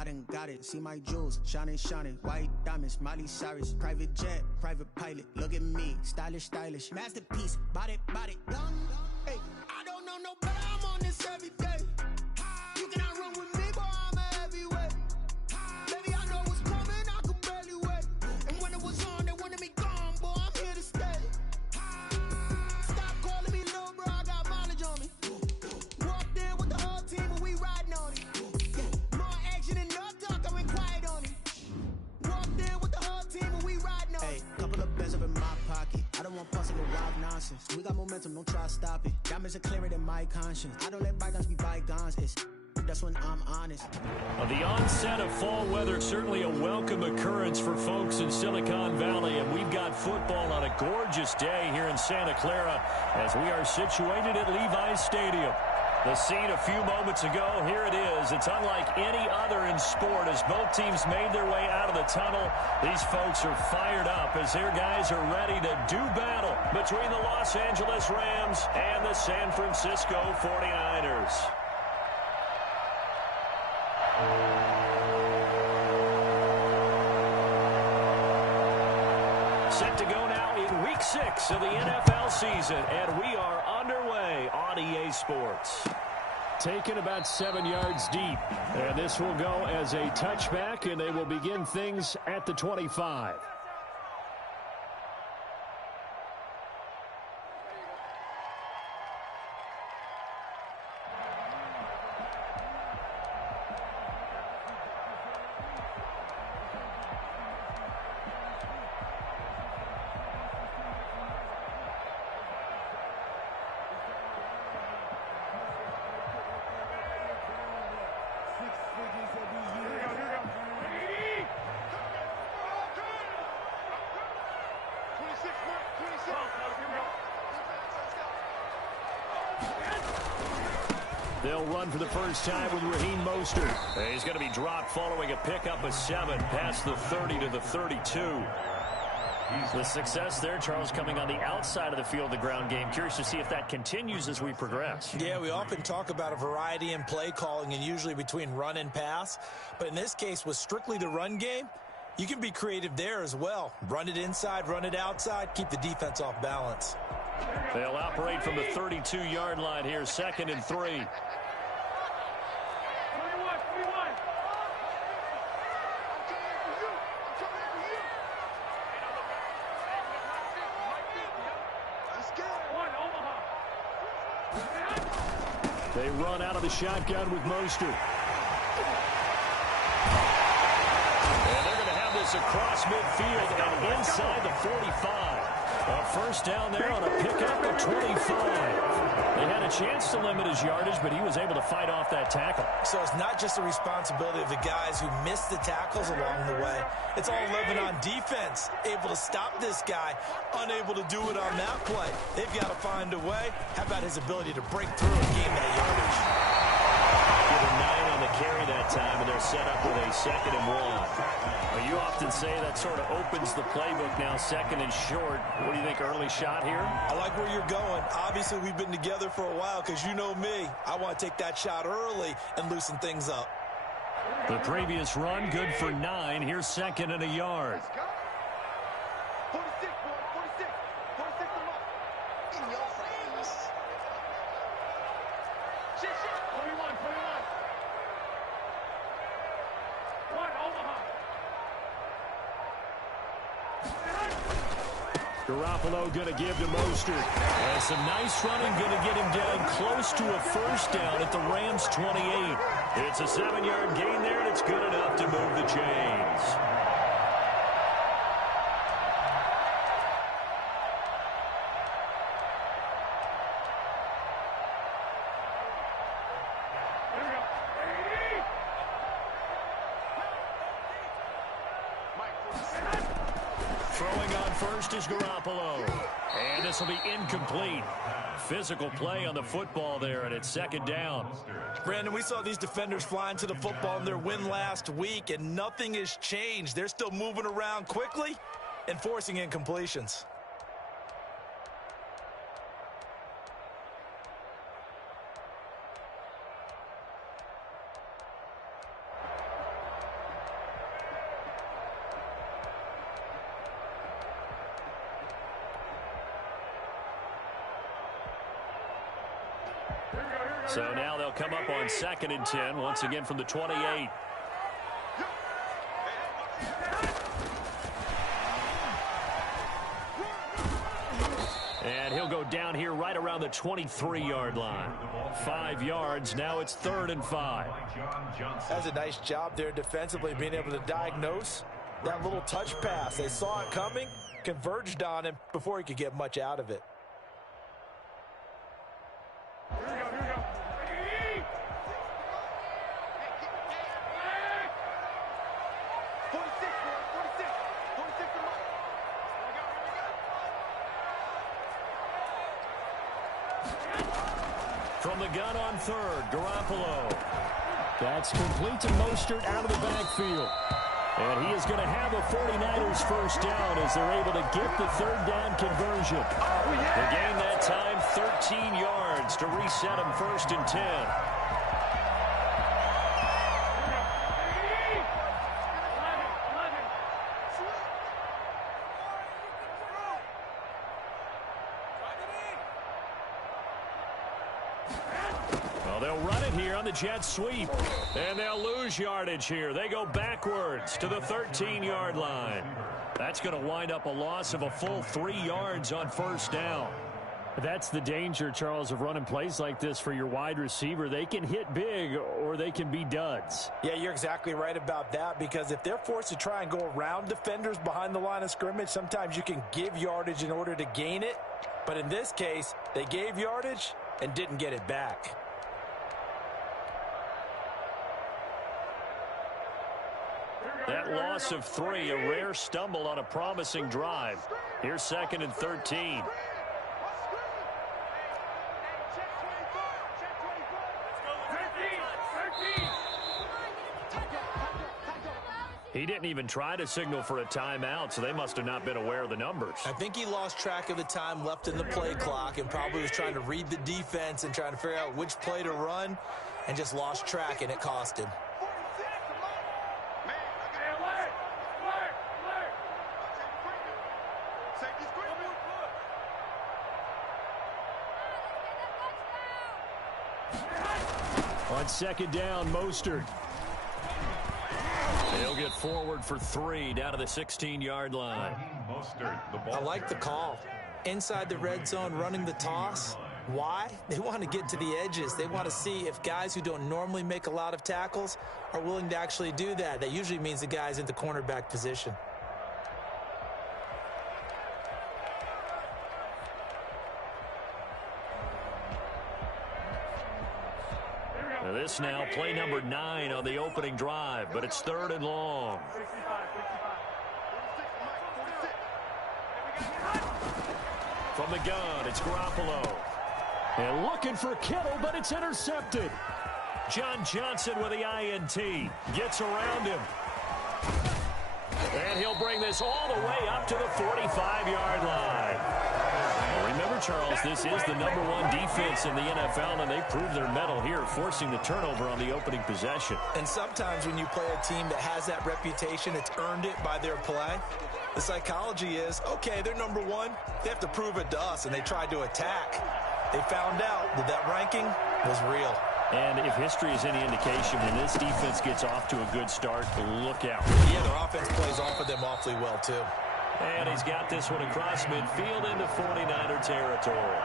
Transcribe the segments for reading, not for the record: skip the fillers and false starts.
I done got it. See my jewels, shining, shining. White diamonds, Miley Cyrus. Private jet, private pilot. Look at me, stylish, stylish. Masterpiece, body, body. Hey, I don't know no better. I'm on this every day. You cannot run with me, boy. I'm a heavyweight. Baby, I know what's coming. I could barely wait. And when it was on, they wanted me gone, boy. I'm here to stay. Stop calling me little bro. I got mileage on me. Walked in with the whole team and we riding on it. Yeah, more action and no talk. I went quiet on it. Walked in with the whole team and we riding on it. Hey, couple of bands up in my pocket. I don't want pussy with wild nonsense. We got momentum, don't try to stop it. Diamonds are clearer than my conscience. I don't let bygones be bygones. That's when I'm honest. Well, the onset of fall weather, certainly a welcome occurrence for folks in Silicon Valley, and we've got football on a gorgeous day here in Santa Clara as we are situated at Levi's Stadium. The scene a few moments ago, here it is. It's unlike any other in sport as both teams made their way out of the tunnel. These folks are fired up as their guys are ready to do battle between the Los Angeles Rams and the San Francisco 49ers. Set to go now in Week 6 of the NFL season, and we are underway on EA Sports. Taken about 7 yards deep, and this will go as a touchback, and they will begin things at the 25. They'll run for the first time with Raheem Mostert. He's going to be dropped following a pickup of 7 past the 30 to the 32. The success there, Charles, coming on the outside of the field, the ground game. Curious to see if that continues as we progress. Yeah, we often talk about a variety in play calling and usually between run and pass. But in this case, with strictly the run game, you can be creative there as well. Run it inside, run it outside, keep the defense off balance. They'll operate from the 32-yard line here, 2nd and 3. They run out of the shotgun with Mostert. And they're going to have this across midfield and inside the 45. A first down there on a pickup of 25. They had a chance to limit his yardage, but he was able to fight off that tackle. So it's not just the responsibility of the guys who missed the tackles along the way. It's all living on defense, able to stop this guy, unable to do it on that play. They've got to find a way. How about his ability to break through and gain that yardage? Give him 9 on the carry that time, and they're set up with a 2nd and 1. Well, you often say that sort of opens the playbook now, 2nd and short. What do you think, early shot here? I like where you're going. Obviously, we've been together for a while because you know me. I want to take that shot early and loosen things up. The previous run, good for 9. Here's 2nd and a yard. 46, boy, 46. 46 them up. In your face. Shit. 21. 1, Omaha. Garoppolo going to give to Mostert. And some nice running going to get him down close to a first down at the Rams' 28. It's a 7-yard gain there, and it's good enough to move the chains. Throwing on first is Garoppolo. And this will be incomplete. Physical play on the football there, and it's 2nd down. Brandon, we saw these defenders flying to the football in their win last week, and nothing has changed. They're still moving around quickly and forcing incompletions. So now they'll come up on 2nd and 10, once again from the 28. And he'll go down here right around the 23-yard line. 5 yards. Now it's 3rd and 5. That's a nice job there defensively, being able to diagnose that little touch pass. They saw it coming, converged on him before he could get much out of it. From the gun on 3rd, Garoppolo. That's complete to Mostert out of the backfield. And he is going to have a 49ers first down as they're able to get the 3rd down conversion. The gain that time, 13 yards to reset him 1st and 10. They'll run it here on the jet sweep, and they'll lose yardage here. They go backwards to the 13-yard line. That's going to wind up a loss of a full 3 yards on 1st down. That's the danger, Charles, of running plays like this for your wide receiver. They can hit big or they can be duds. Yeah, you're exactly right about that, because if they're forced to try and go around defenders behind the line of scrimmage, sometimes you can give yardage in order to gain it. But in this case, they gave yardage and didn't get it back. That loss of 3, a rare stumble on a promising drive. Here's 2nd and 13. He didn't even try to signal for a timeout, so they must have not been aware of the numbers. I think he lost track of the time left in the play clock and probably was trying to read the defense and trying to figure out which play to run, and just lost track, and it cost him. On 2nd down, Mostert. He'll get forward for 3 down to the 16-yard line. I like the call. Inside the red zone, running the toss. Why? They want to get to the edges. They want to see if guys who don't normally make a lot of tackles are willing to actually do that. That usually means the guy's in the cornerback position. This now play number 9 on the opening drive, but it's 3rd and long. From the gun, it's Garoppolo. And looking for Kittle, but it's intercepted. John Johnson with the INT. Gets around him. And he'll bring this all the way up to the 45-yard line. Remember, Charles, this is the #1 defense in the NFL, and they proved their mettle here, forcing the turnover on the opening possession. And sometimes when you play a team that has that reputation, it's earned it by their play. The psychology is, okay, they're #1. They have to prove it to us, and they tried to attack. They found out that that ranking was real. And if history is any indication, when this defense gets off to a good start, look out. Yeah, their offense plays off of them awfully well, too. And he's got this one across midfield into 49er territory.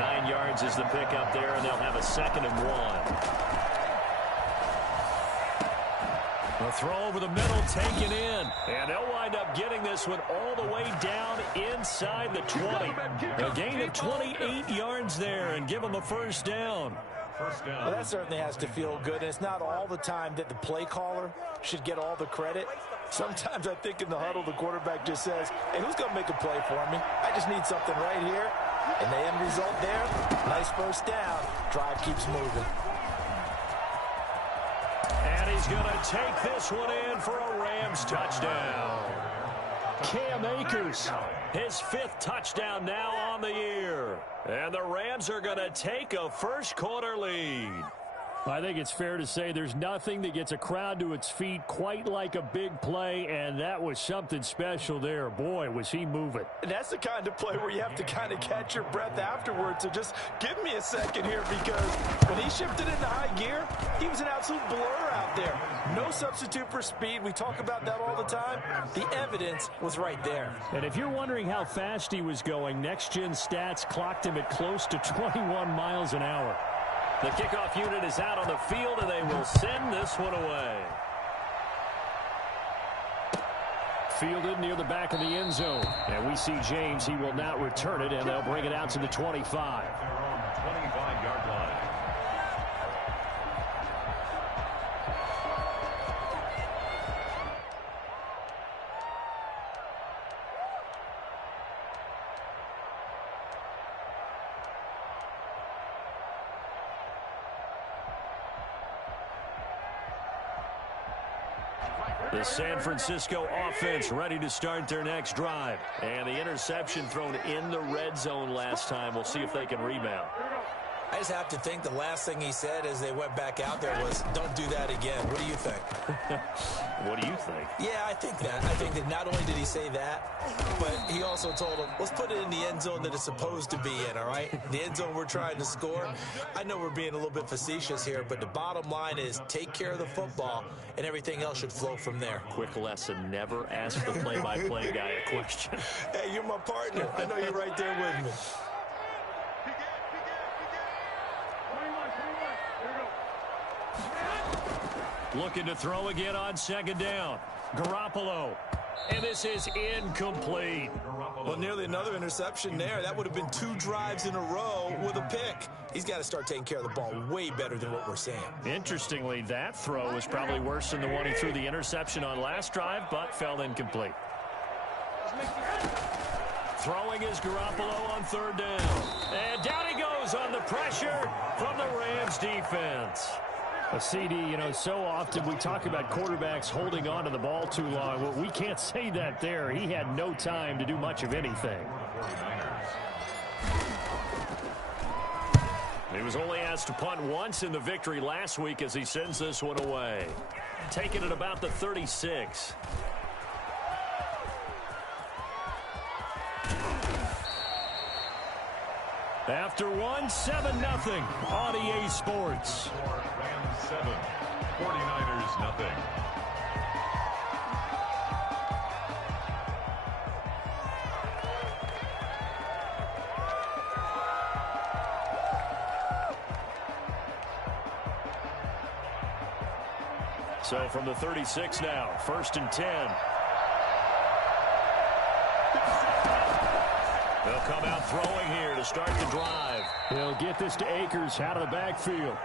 9 yards is the pickup there, and they'll have a 2nd and 1. A throw over the middle, taken in. And they'll wind up getting this one all the way down inside the 20. A gain of 28 yards there, and give them a 1st down. Well, that certainly has to feel good, and it's not all the time that the play caller should get all the credit. Sometimes I think in the huddle, the quarterback just says, hey, who's going to make a play for me? I just need something right here. And the end result there, nice 1st down. Drive keeps moving. And he's going to take this one in for a Rams touchdown. Cam Akers. His 5th touchdown now on the year. And the Rams are going to take a 1st quarter lead. I think it's fair to say there's nothing that gets a crowd to its feet quite like a big play, and that was something special there. Boy, was he moving. And that's the kind of play where you have to kind of catch your breath afterwards. So just give me a second here, because when he shifted into high gear, he was an absolute blur out there. No substitute for speed. We talk about that all the time. The evidence was right there. And if you're wondering how fast he was going, next-gen stats clocked him at close to 21 miles an hour. The kickoff unit is out on the field, and they will send this one away. Fielded near the back of the end zone. And we see James. He will not return it, and they'll bring it out to the 25. They're on the 25-yard line. The San Francisco offense ready to start their next drive. And the interception thrown in the red zone last time. We'll see if they can rebound. I just have to think the last thing he said as they went back out there was, don't do that again. What do you think? What do you think? Yeah, I think that. I think that not only did he say that, but he also told him, let's put it in the end zone that it's supposed to be in, all right? The end zone we're trying to score. I know we're being a little bit facetious here, but the bottom line is take care of the football, and everything else should flow from there. Quick lesson, never ask the play-by-play guy a question. Hey, you're my partner. I know you're right there with me. Looking to throw again on second down. Garoppolo. And this is incomplete. Well, nearly another interception there. That would have been 2 drives in a row with a pick. He's got to start taking care of the ball way better than what we're seeing. Interestingly, that throw was probably worse than the one he threw the interception on last drive, but fell incomplete. Throwing is Garoppolo on third down. And down he goes on the pressure from the Rams defense. A CD, you know, so often we talk about quarterbacks holding on to the ball too long. Well, we can't say that there. He had no time to do much of anything. He was only asked to punt once in the victory last week as he sends this one away. Taking it about the 36. After one, 7-0 on EA Sports. Rams 7, 49ers nothing. So from the 36 now, 1st and 10. They'll come out throwing here to start the drive. He'll get this to Akers out of the backfield.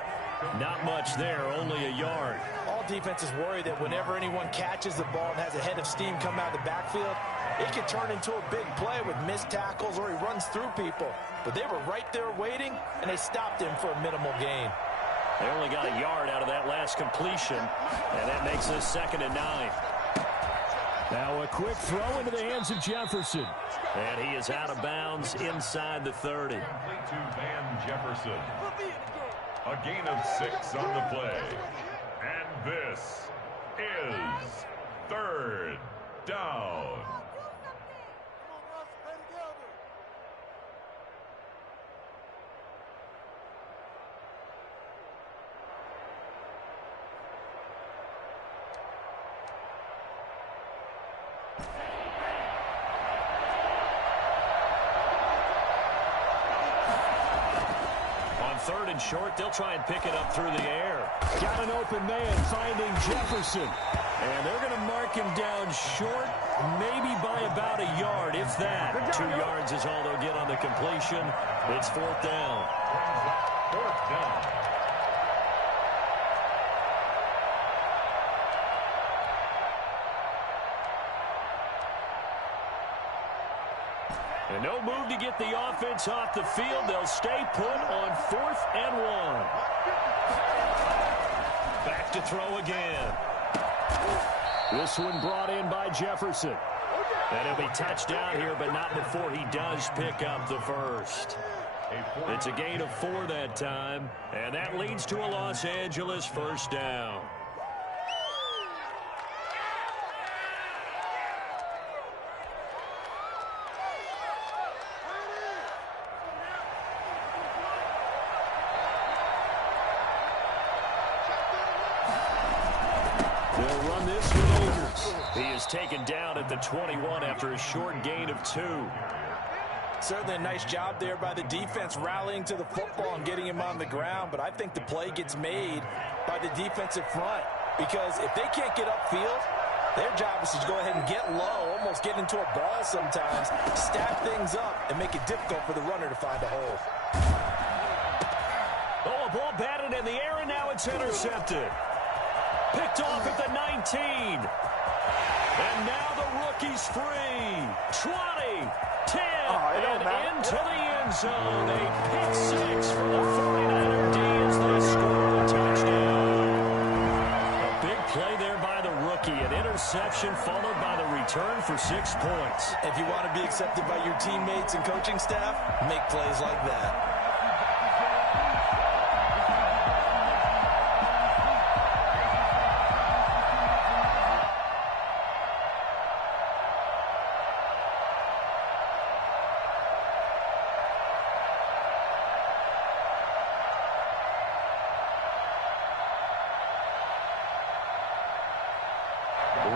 Not much there, only a yard. All defenses worry that whenever anyone catches the ball and has a head of steam come out of the backfield, it can turn into a big play with missed tackles or he runs through people. But they were right there waiting, and they stopped him for a minimal gain. They only got a yard out of that last completion, and that makes this 2nd and 9. Now a quick throw into the hands of Jefferson. And he is out of bounds inside the 30. Complete to Van Jefferson. A gain of 6 on the play. And this is 3rd down. Third and short, they'll try and pick it up through the air. Got an open man finding Jefferson. And they're going to mark him down short, maybe by about a yard, if that. 2 yards is all they'll get on the completion. It's 4th down. 4th down. And no move to get the offense off the field. They'll stay put on 4th and 1. Back to throw again. This one brought in by Jefferson. And he'll be touched down here, but not before he does pick up the first. It's a gain of 4 that time, and that leads to a Los Angeles first down. They'll run this with Akers. He is taken down at the 21 after a short gain of 2. Certainly a nice job there by the defense rallying to the football and getting him on the ground, but I think the play gets made by the defensive front because if they can't get upfield, their job is to go ahead and get low, almost get into a ball sometimes, stack things up, and make it difficult for the runner to find a hole. Oh, a ball batted in the air, and now it's intercepted. Picked off at the 19. And now the rookie's free. 20, 10, and into the end zone. A pick 6 for the 49er D as they score a touchdown. A big play there by the rookie. An interception followed by the return for 6 points. If you want to be accepted by your teammates and coaching staff, make plays like that.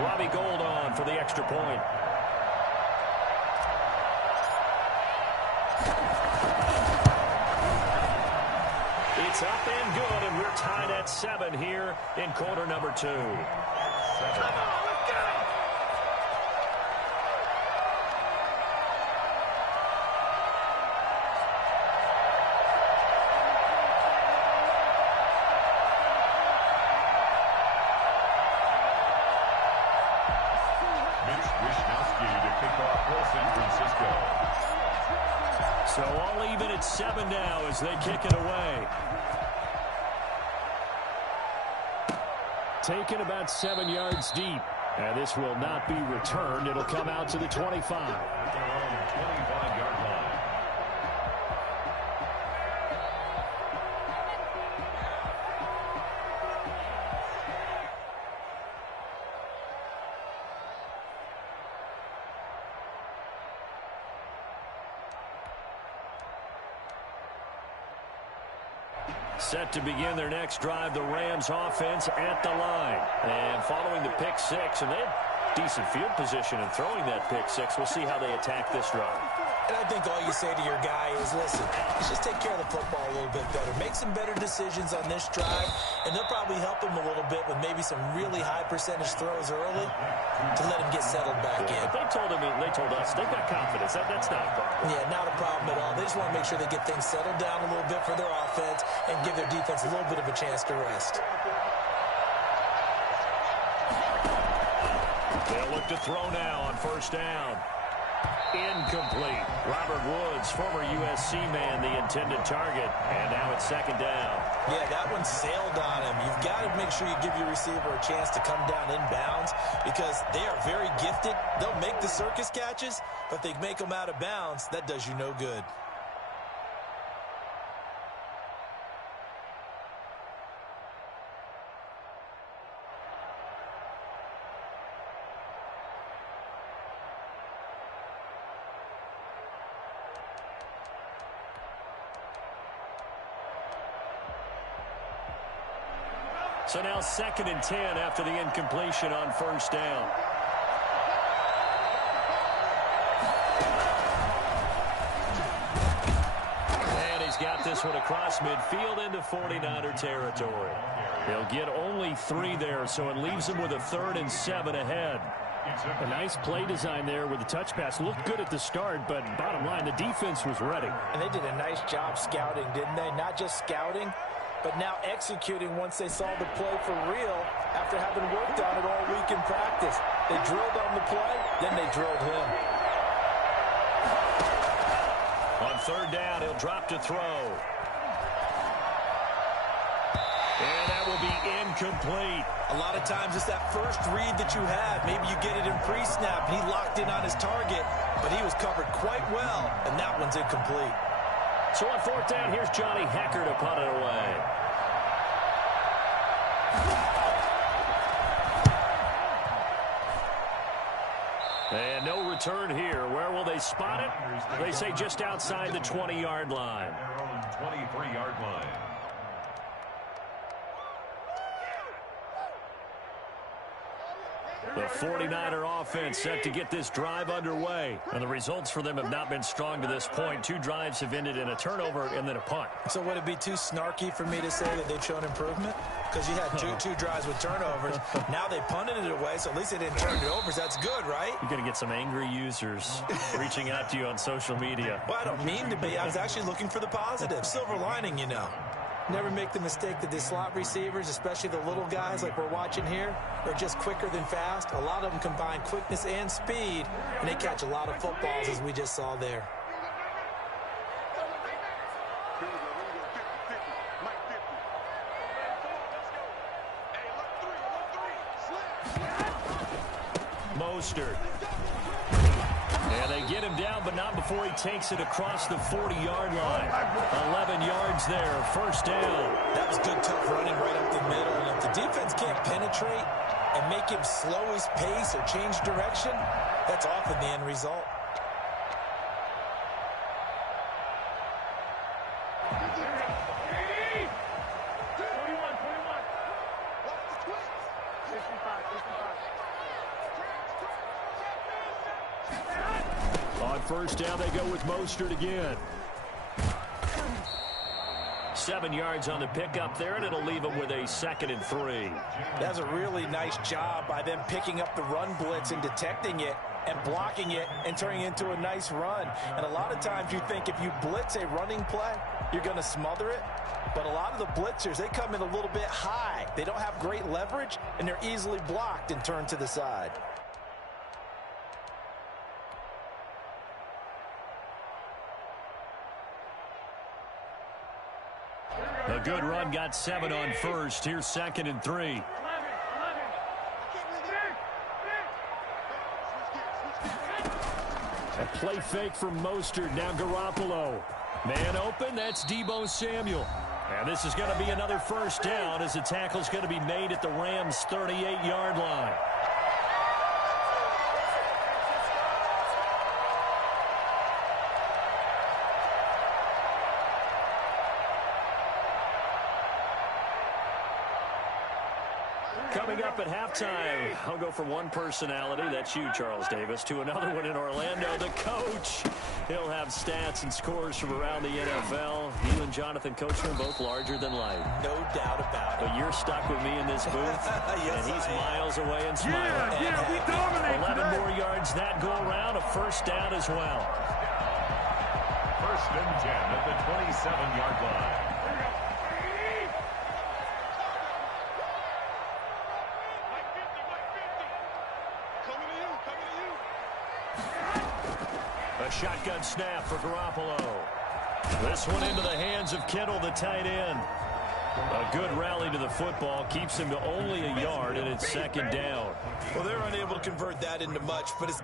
Robbie Gould on for the extra point. It's up and good, and we're tied at 7 here in quarter number 2. So all even at 7 now as they kick it away. Taken about 7 yards deep. And this will not be returned. It'll come out to the 25. 25-yard line. Set to begin their next drive, the Rams offense at the line. And following the pick 6, and they have decent field position in throwing that pick 6. We'll see how they attack this drive. And I think all you say to your guy is, listen, let's just take care of the football a little bit better. Make some better decisions on this drive, and they'll probably help him a little bit with maybe some really high percentage throws early to let him get settled back in. They told us they've got confidence. That's not a problem. Yeah, not a problem at all. They just want to make sure they get things settled down a little bit for their offense and give their defense a little bit of a chance to rest. They'll look to throw now on first down. Incomplete. Robert Woods, former USC man, the intended target. And now it's second down. Yeah, that one sailed on him. You've got to make sure you give your receiver a chance to come down inbounds because they are very gifted. They'll make the circus catches, but they make them out of bounds. That does you no good. So now 2nd and 10 after the incompletion on first down. And he's got this one across midfield into 49er territory. They'll get only 3 there, so it leaves them with a 3rd and 7 ahead. A nice play design there with the touch pass. Looked good at the start, but bottom line, the defense was ready. And they did a nice job scouting, didn't they? Not just scouting, but now executing once they saw the play for real after having worked on it all week in practice. They drilled on the play, then they drilled him. On 3rd down, he'll drop to throw. And that will be incomplete. A lot of times it's that first read that you have. Maybe you get it in pre-snap, and he locked in on his target, but he was covered quite well, and that one's incomplete. So on fourth down, here's Johnny Hecker to punt it away. And no return here. Where will they spot it? They say just outside the 20-yard line. Their own 23-yard line. The 49er offense set to get this drive underway. And the results for them have not been strong to this point. 2 drives have ended in a turnover and then a punt. So would it be too snarky for me to say that they've shown improvement? Because you had two drives with turnovers. Now they punted it away, so at least they didn't turn it over. So that's good, right? You're going to get some angry users reaching out to you on social media. Well, I don't mean to be. I was actually looking for the positive. Silver lining, you know. Never make the mistake that the slot receivers, especially the little guys like we're watching here, are just quicker than fast. A lot of them combine quickness and speed, and they catch a lot of footballs, as we just saw there. Mostert. And they get him down, but not before he takes it across the 40-yard line. 11 yards there, first down. That was good, tough running right up the middle. And if the defense can't penetrate and make him slow his pace or change direction, that's often the end result. On first down, they go with Mostert again. 7 yards on the pickup there, and it'll leave them with a 2nd and 3. That's a really nice job by them picking up the run blitz and detecting it and blocking it and turning it into a nice run. And a lot of times you think if you blitz a running play, you're going to smother it. But a lot of the blitzers, they come in a little bit high. They don't have great leverage, and they're easily blocked and turned to the side. A good run, got 7 on first. Here's 2nd and 3. A play fake from Mostert. Now Garoppolo. Man open, that's Deebo Samuel. And this is going to be another first down as the tackle's going to be made at the Rams' 38-yard line. Coming up at halftime, I'll go from one personality, that's you, Charles Davis, to another one in Orlando, the coach. He'll have stats and scores from around the NFL. You and Jonathan Coachman both larger than life. No doubt about it. But you're stuck with me in this booth, Yes, and he's miles away and smiling. Yeah, we dominate 11 tonight. more yards that go around, a first down as well. 1st and 10 at the 27-yard line. A shotgun snap for Garoppolo. This one into the hands of Kittle, the tight end. A good rally to the football keeps him to only a yard, and it's 2nd down. Well, they're unable to convert that into much, but it's...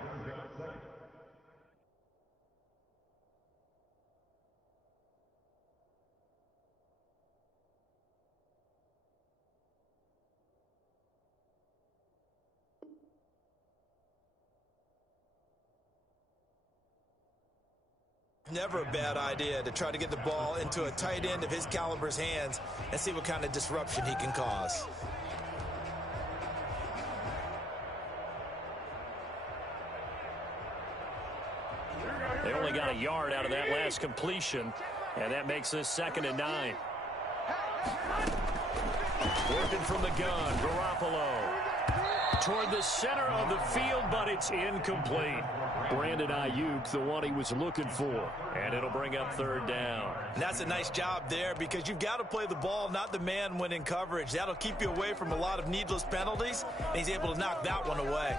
never a bad idea to try to get the ball into a tight end of his caliber's hands and see what kind of disruption he can cause. They only got a yard out of that last completion, and that makes this 2nd and 9. Working from the gun, Garoppolo. Toward the center of the field, but it's incomplete. Brandon Ayuk, the one he was looking for. And it'll bring up 3rd down. And that's a nice job there because you've got to play the ball, not the man when in coverage. That'll keep you away from a lot of needless penalties, and he's able to knock that one away.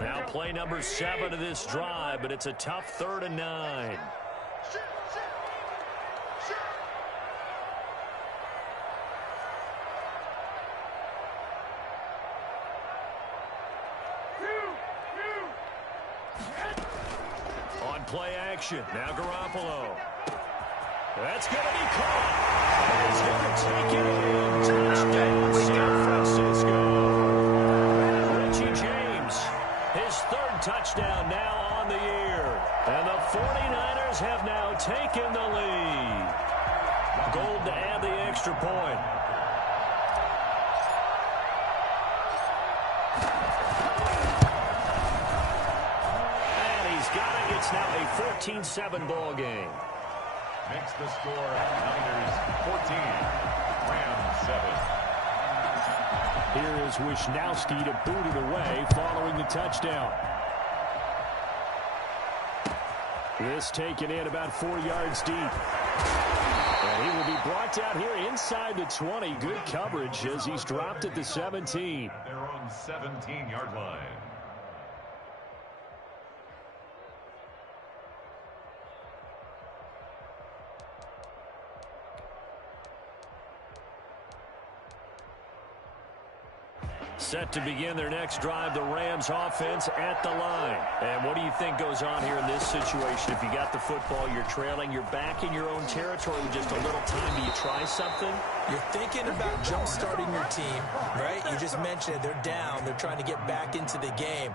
Now play number 7 of this drive, but it's a tough 3rd and 9. Play action. Now Garoppolo. That's going to be caught. He's going to take it in. Touchdown, San Francisco. Richie James, his third touchdown now on the year. And the 49ers have now taken the lead. Gold to add the extra point. And he's got it. It's now a 14-7 ball game. Makes the score Niners 14, Rams 7. Here is Wisnowski to boot it away following the touchdown. This taken in about 4 yards deep. And he will be brought down here inside the 20. Good coverage as he's dropped at the 17. Their own 17-yard line. Set to begin their next drive, the Rams offense at the line. And what do you think goes on here in this situation? If you got the football, you're trailing, you're back in your own territory with just a little time. Do you try something? You're thinking about jump-starting your team, right? You just mentioned it. They're down. They're trying to get back into the game.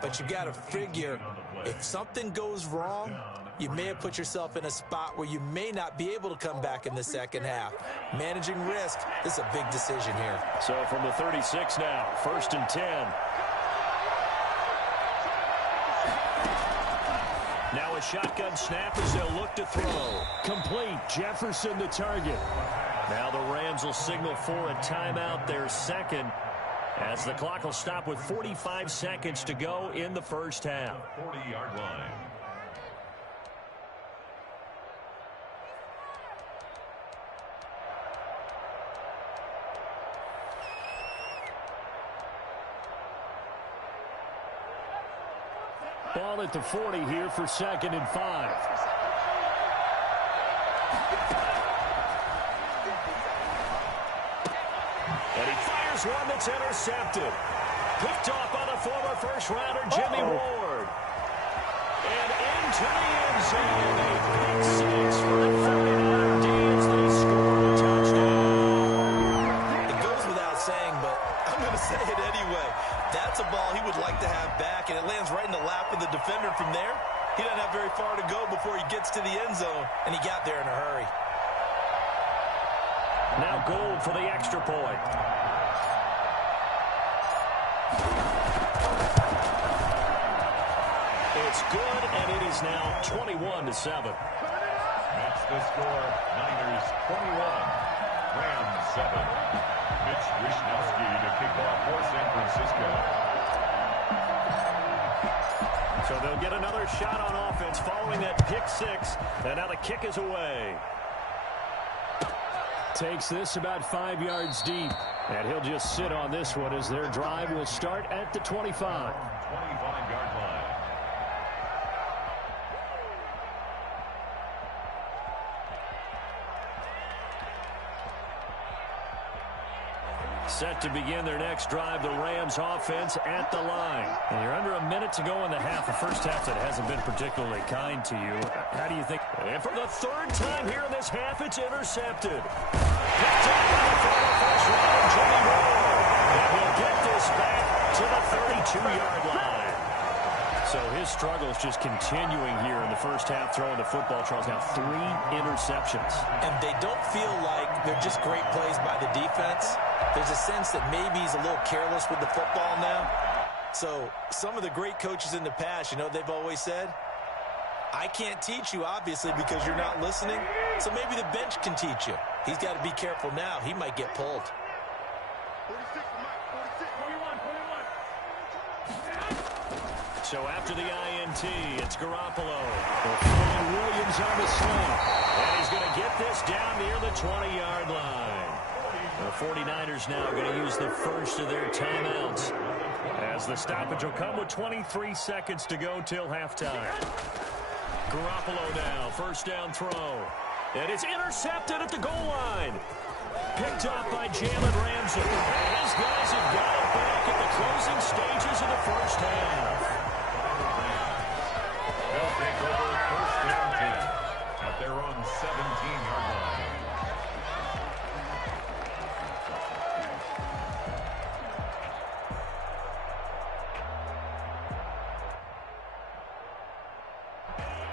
But you got to figure, if something goes wrong, you may have put yourself in a spot where you may not be able to come back in the second half. Managing risk is a big decision here. So from the 36 now, 1st and 10. Now a shotgun snap as they'll look to throw. Complete. Jefferson the target. Now the Rams will signal for a timeout, their second, as the clock will stop with 45 seconds to go in the first half. 40-yard line. Ball at the 40 here for 2nd and 5. And he fires one that's intercepted. Picked off by the former first-rounder Jimmy Ward. And into the end zone. A big 6 for the 49er D's. They score a touchdown. It goes without saying, but I'm going to say it anyway. That's a ball he would like to have back, and it lands right in the lap of the defender from there. He doesn't have very far to go before he gets to the end zone, and he got there in a hurry. Now Gold for the extra point. It's good, and it is now 21-7. That's the score. Niners 21, Rams 7. Mitch Wisnowski to kick off for San Francisco. So they'll get another shot on offense following that pick 6, and now the kick is away. Takes this about 5 yards deep. And he'll just sit on this one as their drive will start at the 25. 25-yard line. Set to begin their next drive, the Rams offense at the line. And you're under a minute to go in the half. A first half that hasn't been particularly kind to you. How do you think? And for the 3rd time here in this half, it's intercepted. Picked up by the former first-rounder Jimmy Ward. And he'll get this back to the 32-yard line. So his struggles just continuing here in the first half, throwing the football. Charles, now 3 interceptions. And they don't feel like they're just great plays by the defense. There's a sense that maybe he's a little careless with the football now. So some of the great coaches in the past, you know, they've always said, I can't teach you, obviously, because you're not listening. So maybe the bench can teach you. He's got to be careful now. He might get pulled. 46, 41. So after the INT, it's Garoppolo. And Williams on the slant. And he's going to get this down near the 20-yard line. The 49ers now going to use the first of their timeouts, as the stoppage will come with 23 seconds to go till halftime. Garoppolo now, first down throw. And it's intercepted at the goal line. Picked up by Jalen Ramsey. And his guys have got it back at the closing stages of the first half. They'll take over 1st and 10 at the their own 17-yard line.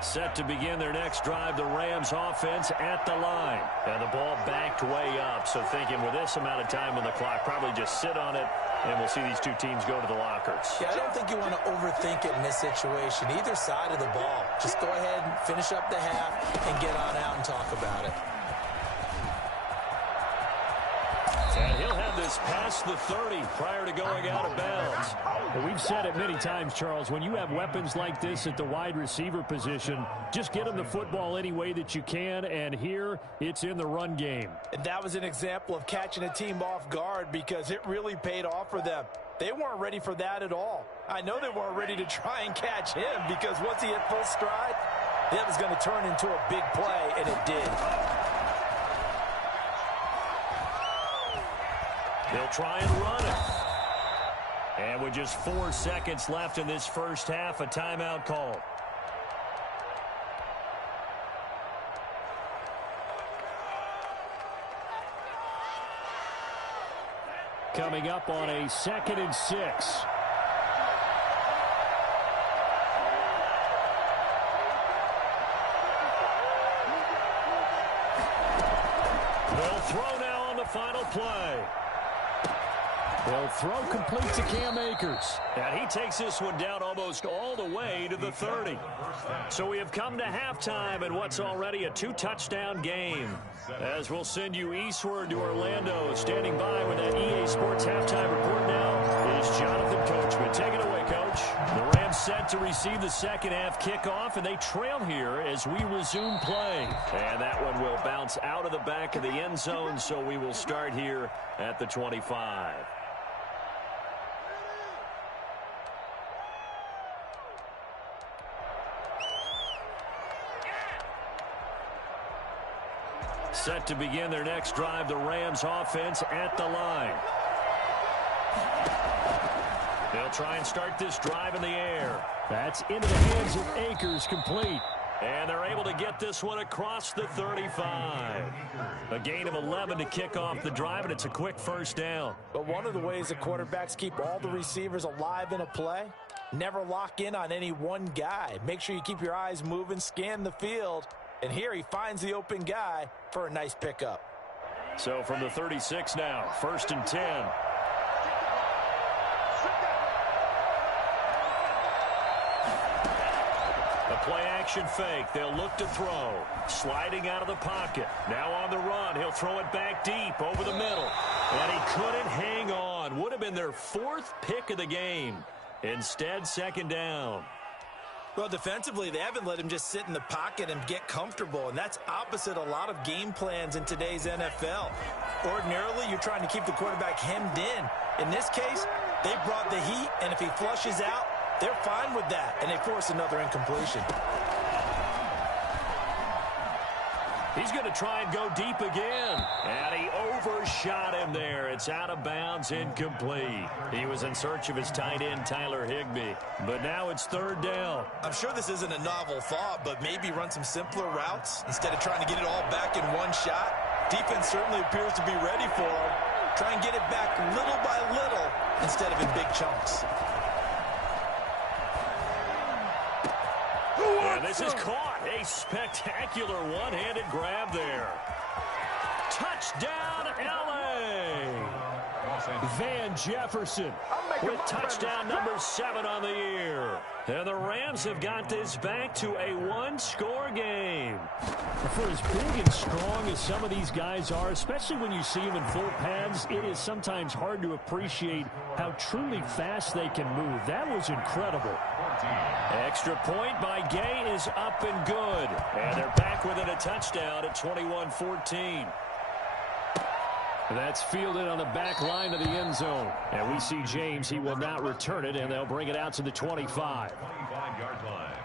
Set to begin their next drive, the Rams offense at the line. And the ball backed way up, so thinking with this amount of time on the clock, probably just sit on it, and we'll see these two teams go to the lockers. Yeah, I don't think you want to overthink it in this situation, either side of the ball. Just go ahead and finish up the half and get on out and talk about it. And he'll have this past the 30 prior to going out of bounds. Well, we've said it many times, Charles, when you have weapons like this at the wide receiver position, just get them the football any way that you can, and here it's in the run game. And that was an example of catching a team off guard because it really paid off for them. They weren't ready for that at all. I know they weren't ready to try and catch him because once he hit full stride, that was going to turn into a big play, and it did. They'll try and run it. And with just 4 seconds left in this first half, a timeout call. Coming up on a 2nd and 6. They'll throw now on the final play. They'll throw complete to Cam Akers. And he takes this one down almost all the way to the 30. So we have come to halftime in what's already a 2-touchdown game. As we'll send you eastward to Orlando. Standing by with that EA Sports halftime report now is Jonathan Coachman. Take it away, Coach. The Rams set to receive the second half kickoff, and they trail here as we resume play. And that one will bounce out of the back of the end zone, so we will start here at the 25. Set to begin their next drive, the Rams offense at the line. They'll try and start this drive in the air. That's into the hands of Akers, complete. And they're able to get this one across the 35. A gain of 11 to kick off the drive, and it's a quick first down. But one of the ways the quarterbacks keep all the receivers alive in a play, never lock in on any one guy. Make sure you keep your eyes moving, scan the field. And here he finds the open guy for a nice pickup. So from the 36 now, 1st and 10. A play-action fake. They'll look to throw. Sliding out of the pocket. Now on the run. He'll throw it back deep over the middle. And he couldn't hang on. Would have been their 4th pick of the game. Instead, 2nd down. Well, defensively, they haven't let him just sit in the pocket and get comfortable, and that's opposite a lot of game plans in today's NFL. Ordinarily, you're trying to keep the quarterback hemmed in. In this case, they brought the heat, and if he flushes out, they're fine with that, and they force another incompletion. He's going to try and go deep again. And he overshot him there. It's out of bounds, incomplete. He was in search of his tight end, Tyler Higbee. But now it's 3rd down. I'm sure this isn't a novel thought, but maybe run some simpler routes instead of trying to get it all back in one shot. Defense certainly appears to be ready for him. Try and get it back little by little instead of in big chunks. And this is caught. A spectacular one-handed grab there. Touchdown, L.A. Van Jefferson with touchdown number 7 on the year. And the Rams have got this back to a 1-score game. For as big and strong as some of these guys are, especially when you see them in full pads, it is sometimes hard to appreciate how truly fast they can move. That was incredible. Extra point by Gay is up and good. And they're back within a touchdown at 21-14. That's fielded on the back line of the end zone. And we see James, he will not return it, and they'll bring it out to the 25. 25-yard line.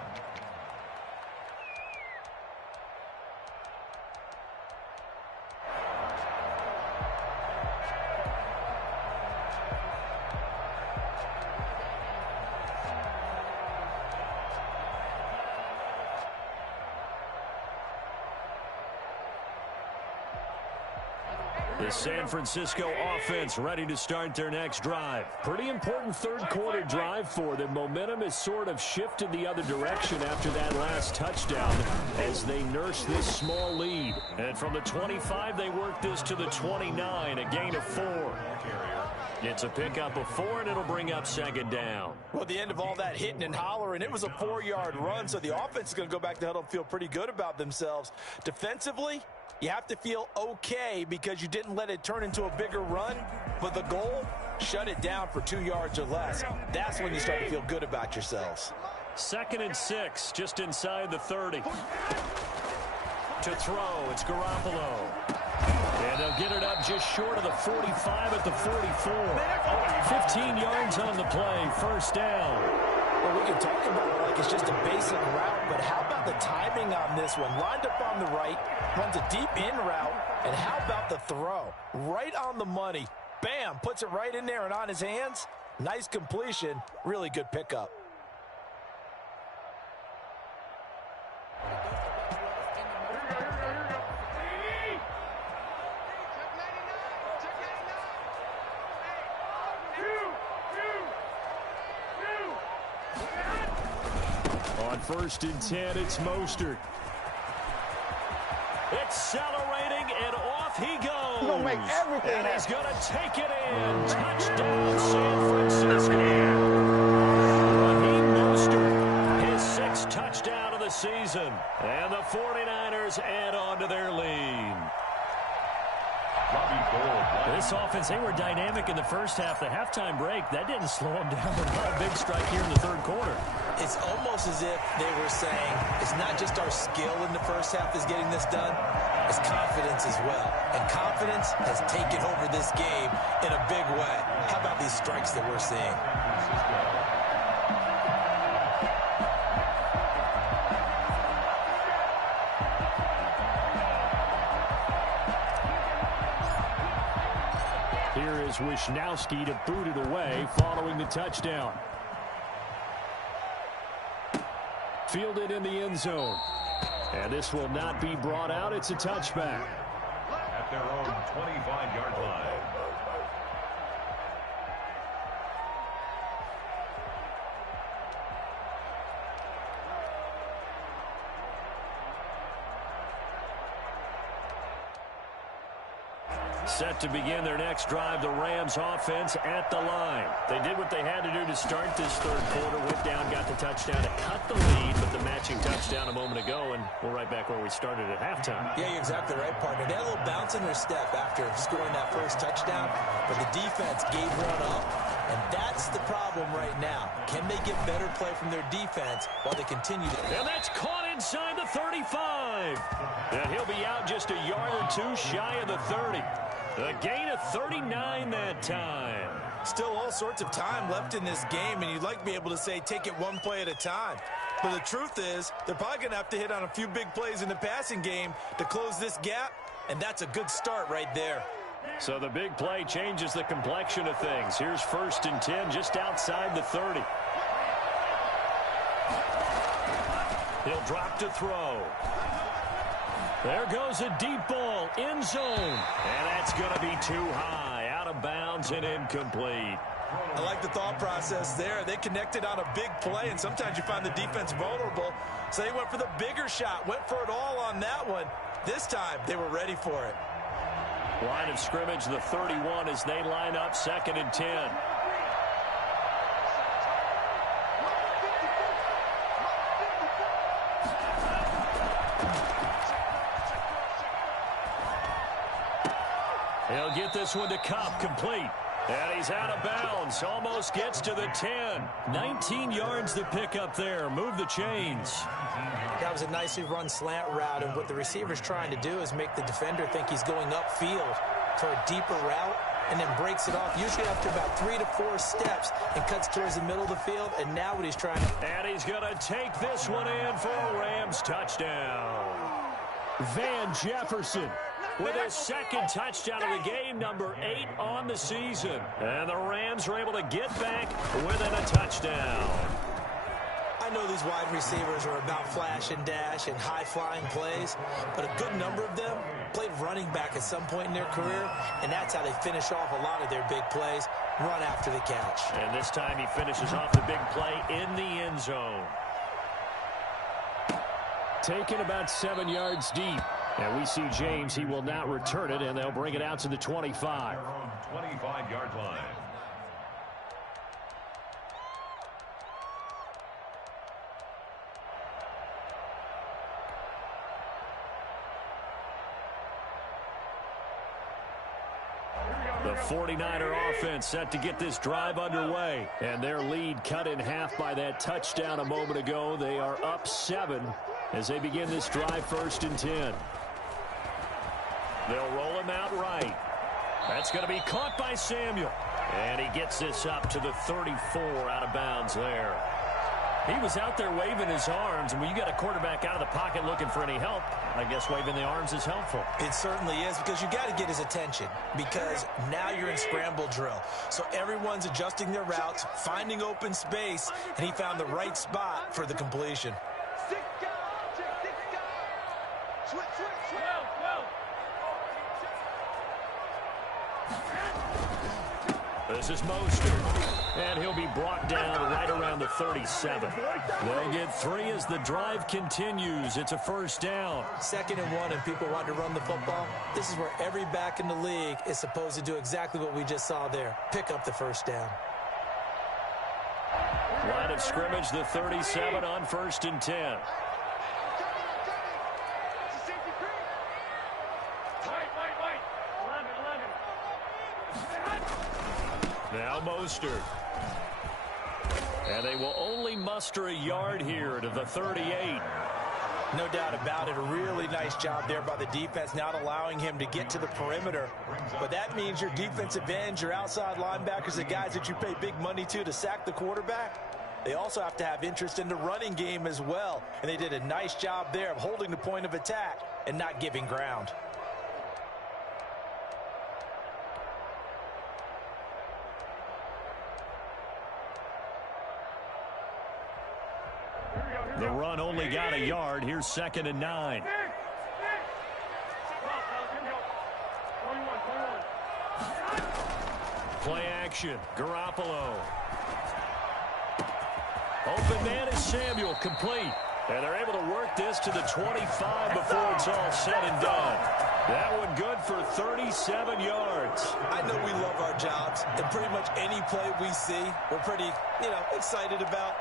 The San Francisco offense ready to start their next drive. Pretty important third-quarter drive for them. Momentum has sort of shifted the other direction after that last touchdown as they nurse this small lead. And from the 25, they work this to the 29, a gain of 4. It's a pickup of 4, and it'll bring up second down. Well, at the end of all that hitting and hollering, it was a 4-yard run, so the offense is going to go back to huddle and feel pretty good about themselves. Defensively, you have to feel okay because you didn't let it turn into a bigger run, but the goal, shut it down for 2 yards or less. That's when you start to feel good about yourselves. 2nd and 6, just inside the 30. To throw, it's Garoppolo. And they'll get it up just short of the 45 at the 44. 15 yards on the play, first down. Well, we can talk about it like it's just a basic route, but how about the timing on this one? Lined up on the right, runs a deep in route, and how about the throw? Right on the money. Bam, puts it right in there and on his hands. Nice completion, really good pickup. On 1st and 10, it's Mostert. Accelerating, and off he goes. He's gonna make everything And he's happen. going to take it in. Touchdown, San Francisco. Raheem Mostert, his 6th touchdown of the season. And the 49ers add on to their lead. This offense, they were dynamic in the first half. The halftime break, that didn't slow them down. They got a big strike here in the 3rd quarter. It's almost as if they were saying, it's not just our skill in the first half that's getting this done, it's confidence as well. And confidence has taken over this game in a big way. How about these strikes that we're seeing? Here is Wisnowski to boot it away following the touchdown. Fielded in the end zone. And this will not be brought out. It's a touchback. At their own 25-yard line. Set to begin their next drive, the Rams offense at the line. They did what they had to do to start this 3rd quarter. Went down, got the touchdown to cut the lead, but the matching touchdown a moment ago, and we're right back where we started at halftime. Yeah, you're exactly right, partner. They had a little bounce in their step after scoring that first touchdown, but the defense gave one up, and that's the problem right now. Can they get better play from their defense while they continue to... And that's caught inside the 35. And he'll be out just a yard or 2 shy of the 30. A gain of 39 that time. Still all sorts of time left in this game, and you'd like to be able to say take it one play at a time. But the truth is, they're probably going to have to hit on a few big plays in the passing game to close this gap, and that's a good start right there. So the big play changes the complexion of things. Here's 1st and 10 just outside the 30. He'll drop to throw. There goes a deep ball, end zone. And that's going to be too high, out of bounds and incomplete. I like the thought process there. They connected on a big play, and sometimes you find the defense vulnerable. So they went for the bigger shot, went for it all on that one. This time, they were ready for it. Line of scrimmage, the 31, as they line up 2nd and 10. He'll get this one to Cup, complete. And he's out of bounds, almost gets to the 10. 19 yards to pick up there, move the chains. That was a nicely run slant route, and what the receiver's trying to do is make the defender think he's going upfield for a deeper route, and then breaks it off, usually after about 3 to 4 steps, and cuts towards the middle of the field, and now what he's trying to... And he's going to take this one in for a Rams touchdown. Van Jefferson with his 2nd touchdown of the game, number 8 on the season. And the Rams are able to get back within a touchdown. I know these wide receivers are about flash and dash and high-flying plays, but a good number of them played running back at some point in their career, and that's how they finish off a lot of their big plays, run after the catch. And this time he finishes off the big play in the end zone. Taken about 7 yards deep. And we see James, he will not return it, and they'll bring it out to the 25. 25-yard line. The 49er offense set to get this drive underway. And their lead cut in half by that touchdown a moment ago. They are up 7 as they begin this drive 1st and 10. They'll roll him out right. That's going to be caught by Samuel. And he gets this up to the 34 out of bounds there. He was out there waving his arms, and when you got a quarterback out of the pocket looking for any help, I guess waving the arms is helpful. It certainly is, because you got to get his attention, because now you're in scramble drill. So everyone's adjusting their routes, finding open space, and he found the right spot for the completion. This is Mostert, and he'll be brought down right around the 37. They'll get 3 as the drive continues. It's a 1st down. 2nd and 1, and people want to run the football. This is where every back in the league is supposed to do exactly what we just saw there. Pick up the 1st down. Line of scrimmage, the 37 on 1st and 10. Now Mostert. And they will only muster a yard here to the 38. No doubt about it. A really nice job there by the defense, not allowing him to get to the perimeter. But that means your defensive ends, your outside linebackers, the guys that you pay big money to sack the quarterback, they also have to have interest in the running game as well. And they did a nice job there of holding the point of attack and not giving ground. The run only got a yard. Here's 2nd and 9. Play action. Garoppolo. Open man is Samuel, complete. And they're able to work this to the 25 before it's all said and done. That one good for 37 yards. I know we love our jobs, and pretty much any play we see, we're pretty, excited about.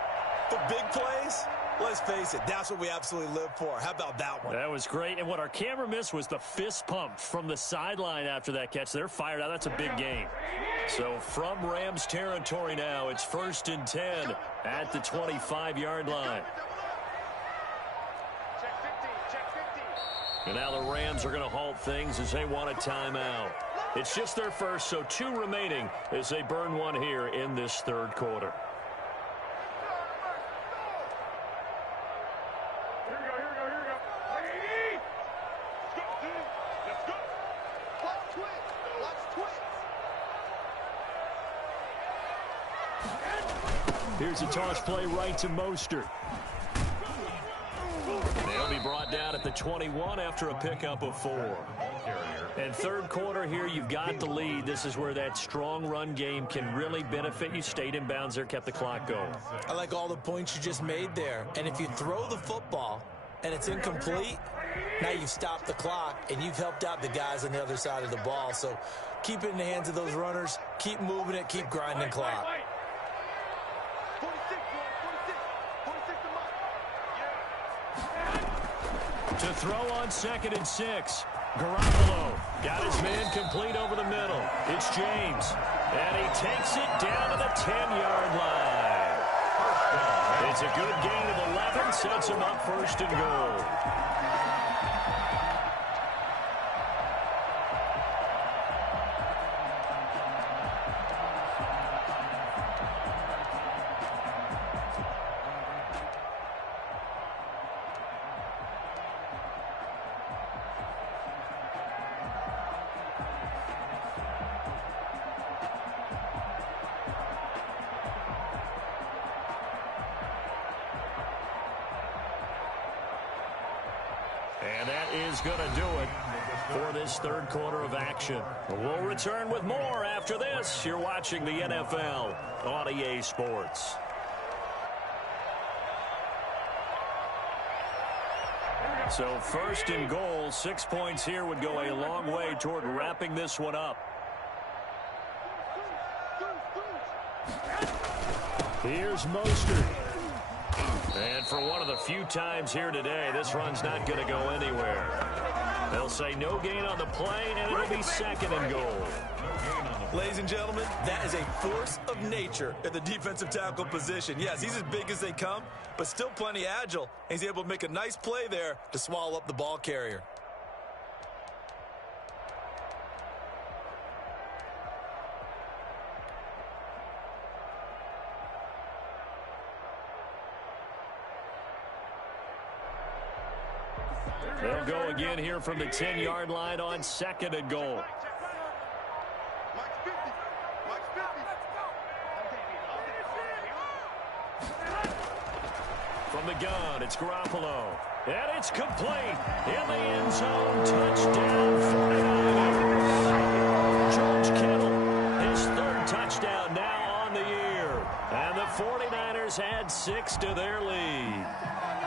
But big plays, let's face it, that's what we absolutely live for. How about that one? That was great. And what our camera missed was the fist pump from the sideline after that catch. They're fired out. That's a big game. So from Rams territory now, it's 1st and 10 at the 25-yard line. And now the Rams are going to halt things as they want a timeout. It's just their first, so 2 remaining as they burn one here in this 3rd quarter. Here's a toss play right to Mostert. They'll be brought down at the 21 after a pickup of 4. And 3rd quarter here, you've got the lead. This is where that strong run game can really benefit you. Stayed in bounds there, kept the clock going. I like all the points you just made there. And if you throw the football and it's incomplete, now you've stopped the clock and you've helped out the guys on the other side of the ball. So keep it in the hands of those runners. Keep moving it. Keep grinding clock. To throw on 2nd and 6. Garoppolo got his man complete over the middle. It's James. And he takes it down to the 10-yard line. It's a good gain of 11. Sets him up 1st and goal. And that is going to do it. for this third quarter of action. We'll return with more after this. You're watching the NFL on EA Sports. So first and goal, 6 points here would go a long way toward wrapping this one up. Here's Mostert. And for one of the few times here today, this run's not going to go anywhere. They'll say no gain on the play, and it'll be second and goal. Ladies and gentlemen, that is a force of nature in the defensive tackle position. Yes, he's as big as they come, but still plenty agile. He's able to make a nice play there to swallow up the ball carrier. They'll go again here from the 10-yard line on second and goal. From the gun, it's Garoppolo. And it's complete. In the end zone, touchdown 49ers. George Kittle, his third touchdown now on the year. And the 49ers add 6 to their lead.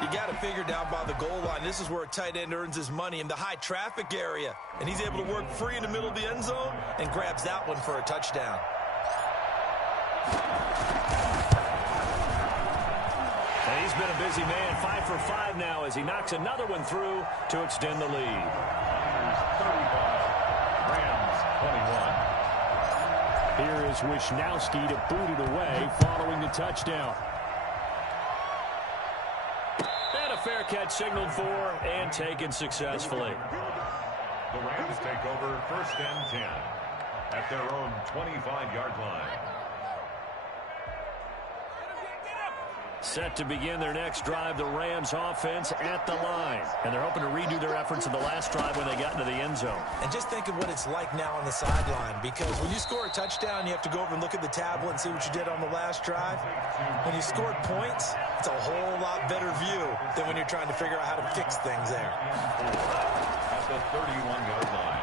You got to figure down by the goal line. This is where a tight end earns his money in the high traffic area. And he's able to work free in the middle of the end zone and grabs that one for a touchdown. And he's been a busy man, 5 for 5 now as he knocks another one through to extend the lead. 35, Rams 21. Here is Wishnowski to boot it away following the touchdown. And a fair catch signaled for and taken successfully. The Rams take over first and 10 at their own 25-yard line. Set to begin their next drive, the Rams offense at the line. And they're hoping to redo their efforts of the last drive when they got into the end zone. And just think of what it's like now on the sideline, because when you score a touchdown, you have to go over and look at the tablet and see what you did on the last drive. When you scored points, it's a whole lot better view than when you're trying to figure out how to fix things there. At the 31-yard line.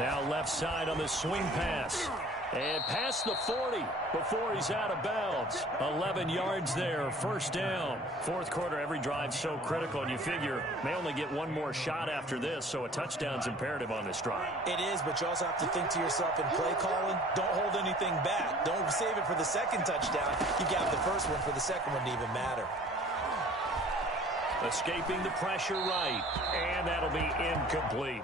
Now left side on the swing pass. And past the 40 before he's out of bounds. 11 yards there, first down. Fourth quarter, every drive's so critical, and you figure may only get one more shot after this, so a touchdown's imperative on this drive. It is, but you also have to think to yourself in play calling, don't hold anything back. Don't save it for the second touchdown. You got the first one for the second one to even matter. Escaping the pressure right, and that'll be incomplete.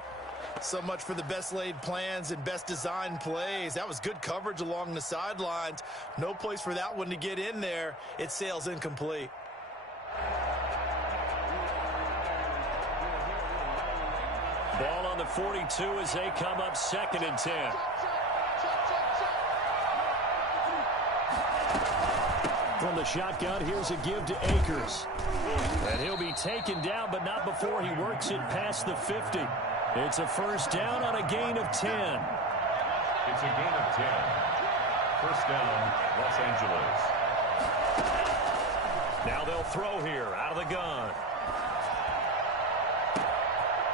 So much for the best laid plans and best designed plays. That was good coverage along the sidelines. No place for that one to get in there. It sails incomplete. Ball on the 42 as they come up second and 10. From the shotgun, here's a give to Akers. And he'll be taken down, but not before he works it past the 50. It's a first down on a gain of 10. It's a gain of 10. First down, Los Angeles. Now they'll throw here out of the gun.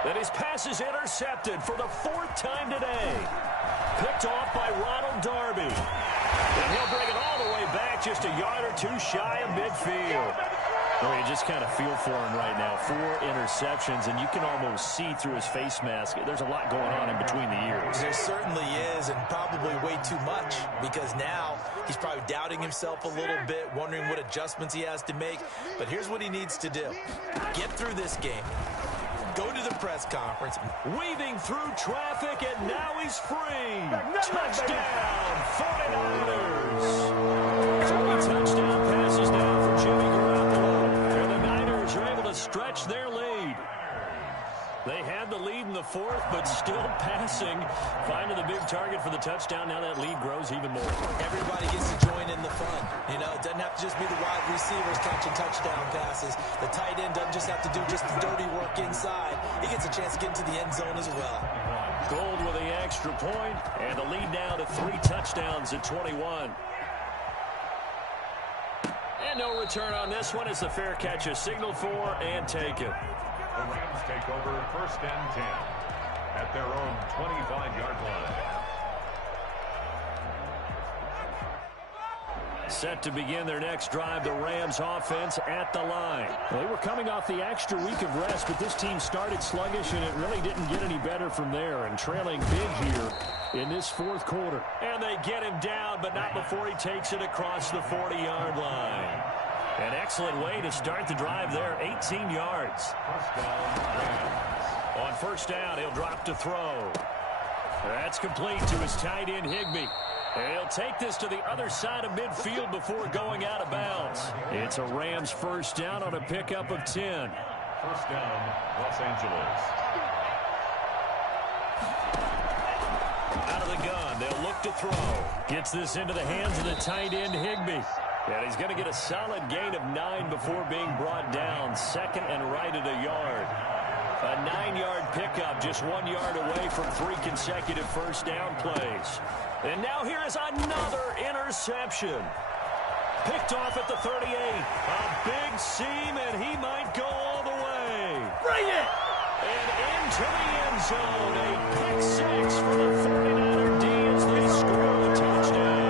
And his pass is intercepted for the fourth time today. Picked off by Ronald Darby. And he'll bring it all the way back just a yard or two shy of midfield. Oh, you just kind of feel for him right now. 4 interceptions, and you can almost see through his face mask. There's a lot going on in between the ears. There certainly is, and probably way too much, because now he's probably doubting himself a little bit, wondering what adjustments he has to make. But here's what he needs to do. Get through this game. Go to the press conference. Weaving through traffic, and now he's free. Touchdown, 49ers. 3 touchdown passes now for Jimmy Garoppolo. And the Niners are able to stretch their lead. They had the lead in the fourth, but still passing. Finding the big target for the touchdown. Now that lead grows even more. Everybody gets to join in the fun. You know, it doesn't have to just be the wide receivers catching touchdown passes. The tight end doesn't just have to do just the dirty work inside. He gets a chance to get into the end zone as well. Gold with the extra point, and the lead now to 3 touchdowns at 21. And no return on this one as the fair catch is signaled for and taken. The Rams take over first and 10 at their own 25-yard line. Set to begin their next drive, the Rams offense at the line. They were coming off the extra week of rest, but this team started sluggish, and it really didn't get any better from there, and trailing big here in this fourth quarter. And they get him down, but not before he takes it across the 40-yard line. An excellent way to start the drive there, 18 yards. First down, Rams. On first down, he'll drop to throw. That's complete to his tight end, Higbee. And he'll take this to the other side of midfield before going out of bounds. It's a Rams first down on a pickup of 10. First down, Los Angeles. Out of the gun, they'll look to throw. Gets this into the hands of the tight end, Higbee. And he's going to get a solid gain of 9 before being brought down. Second and right at a yard. A 9-yard pickup, just 1 yard away from 3 consecutive first down plays. And now here is another interception. Picked off at the 38. A big seam, and he might go all the way. Bring it! And into the end zone. A pick 6 for the 49er D as they score a touchdown.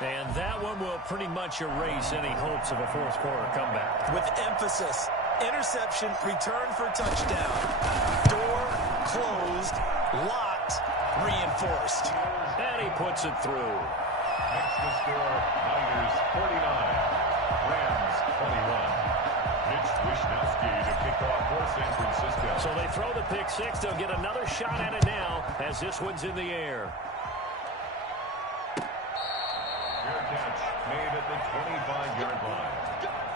And that one will pretty much erase any hopes of a fourth quarter comeback. With emphasis. Interception, return for touchdown. Door closed, locked, reinforced. And he puts it through. Next to score, Niners 49, Rams 21. Mitch Wishnowski to kick off for San Francisco. So they throw the pick 6. They'll get another shot at it now as this one's in the air. Fair catch made at the 25-yard line.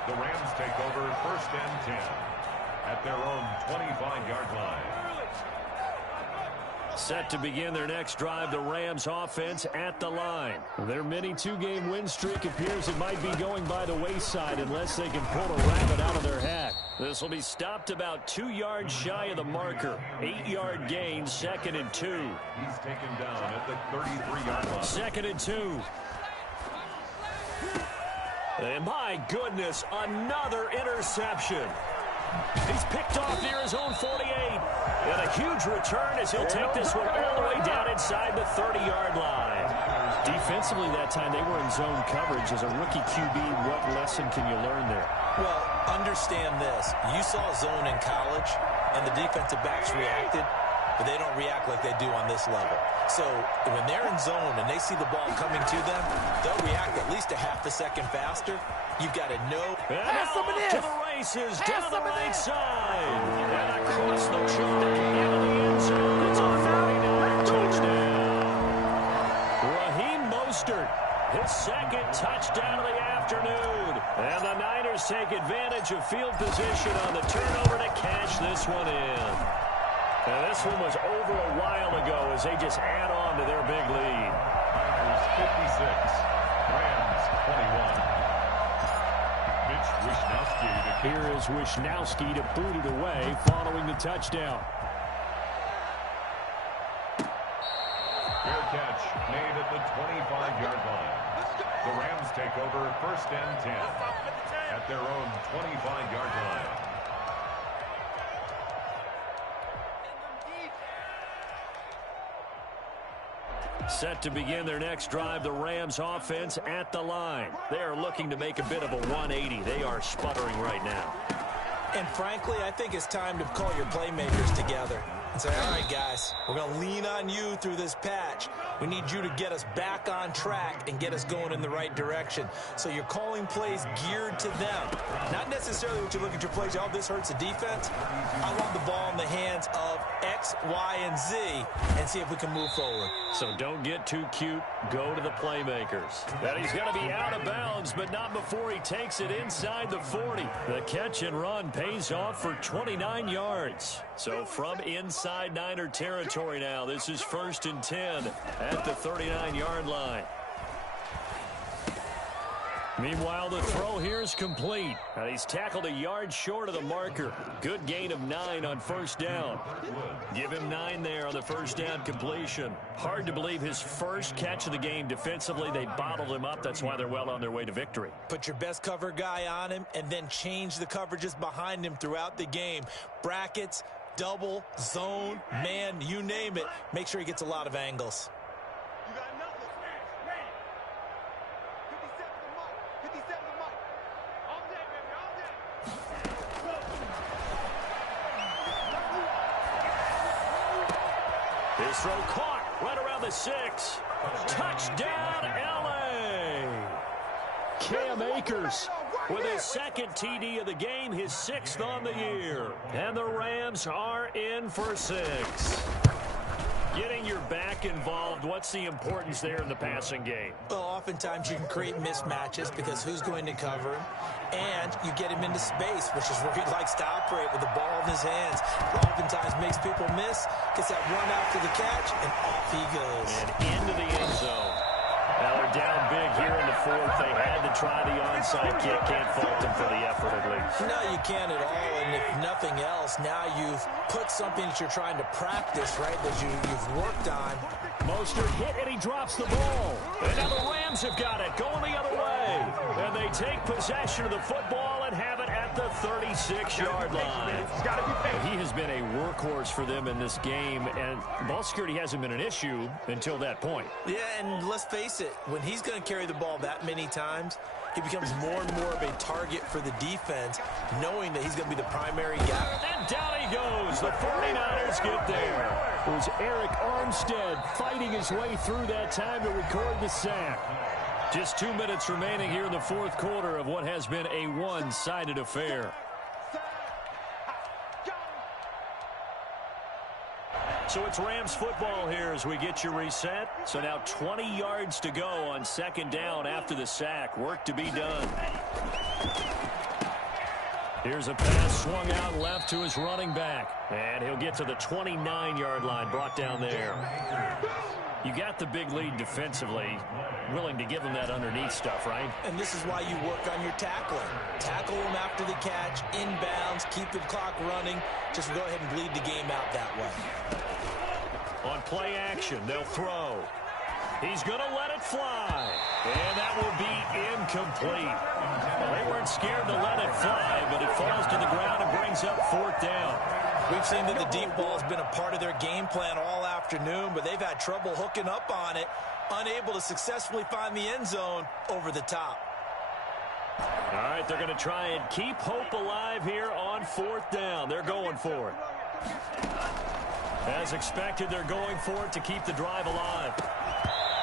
The Rams take over first and 10 at their own 25-yard line. Set to begin their next drive, the Rams offense at the line. Their mini 2-game win streak appears it might be going by the wayside unless they can pull a rabbit out of their hat. This will be stopped about 2 yards shy of the marker. 8-yard gain, second and 2. He's taken down at the 33-yard line. Second and 2. And my goodness, another interception. He's picked off near his own 48. And a huge return as he'll take this one all the way down inside the 30-yard line. Defensively that time, they were in zone coverage. As a rookie QB, what lesson can you learn there? Well, understand this. You saw zone in college, and the defensive backs reacted, but they don't react like they do on this level. So when they're in zone and they see the ball coming to them, they'll react at least a half a second faster. You've got to know. And to the races, down the right side. And across the shoulder into the end zone. It's a 49 touchdown. Raheem Mostert, his second touchdown of the afternoon. And the Niners take advantage of field position on the turnover to cash this one in. And this one was over a while ago as they just add on to their big lead. Niners 56, Rams 21. Mitch Wishnowski to kick. Here is Wishnowski to boot it away following the touchdown. Fair catch made at the 25-yard line. The Rams take over first and 10 at their own 25-yard line. Set to begin their next drive, the Rams offense at the line. They are looking to make a bit of a 180. They are sputtering right now. And frankly, I think it's time to call your playmakers together and say, all right, guys, we're going to lean on you through this patch. We need you to get us back on track and get us going in the right direction. So you're calling plays geared to them. Not necessarily what you look at your plays, oh, this hurts the defense. I want the ball in the hands of X, Y, and Z and see if we can move forward. So don't get too cute. Go to the playmakers. And he's going to be out of bounds, but not before he takes it inside the 40. The catch and run pays off for 29 yards. So from inside Niner territory now, this is first and 10 at the 39-yard line. Meanwhile, the throw here is complete. And he's tackled a yard short of the marker. Good gain of 9 on first down. Give him 9 there on the first down completion. Hard to believe his first catch of the game defensively. They bottled him up. That's why they're well on their way to victory. Put your best cover guy on him and then change the coverages behind him throughout the game. Brackets, double, zone, man, you name it. Make sure he gets a lot of angles. You got nothing. 57 the mic. 57 the mic. All day, baby, all day. His throw caught right around the 6. Touchdown, L.A. Cam Akers with his second TD of the game, his 6th on the year. And the Rams are in for 6. Getting your back involved, what's the importance there in the passing game? Well, oftentimes you can create mismatches because who's going to cover him? And you get him into space, which is where he likes to operate with the ball in his hands. It oftentimes makes people miss, gets that run after the catch, and off he goes. And into the end zone. Now they're down big here in the 4th. They had to try the onside kick. Can't fault them for the effort, at least. No, you can't at all. And if nothing else, now you've put something that you're trying to practice, right, that you've worked on. Mostert hit, and he drops the ball. And now the Rams have got it, going the other way. And they take possession of the football and have it at the 36-yard line. He has been a workhorse for them in this game, and ball security hasn't been an issue until that point. Yeah, and let's face it, when he's going to carry the ball that many times, he becomes more and more of a target for the defense, knowing that he's going to be the primary guy. And down he goes. The 49ers get there. It was Eric Armstead fighting his way through that time to record the sack. Just 2 minutes remaining here in the 4th quarter of what has been a one-sided affair. So it's Rams football here as we get you reset. So now 20 yards to go on 2nd down after the sack. Work to be done. Here's a pass swung out left to his running back. And he'll get to the 29-yard line, brought down there. You got the big lead defensively. Willing to give him that underneath stuff, right? And this is why you work on your tackling. Tackle him after the catch, inbounds, keep the clock running. Just go ahead and bleed the game out that way. On play action, they'll throw. He's going to let it fly. And that will be incomplete. Well, they weren't scared to let it fly, but it falls to the ground and brings up 4th down. We've seen that the deep ball has been a part of their game plan all afternoon, but they've had trouble hooking up on it, unable to successfully find the end zone over the top. All right, they're going to try and keep hope alive here on 4th down. They're going for it. As expected, they're going for it to keep the drive alive.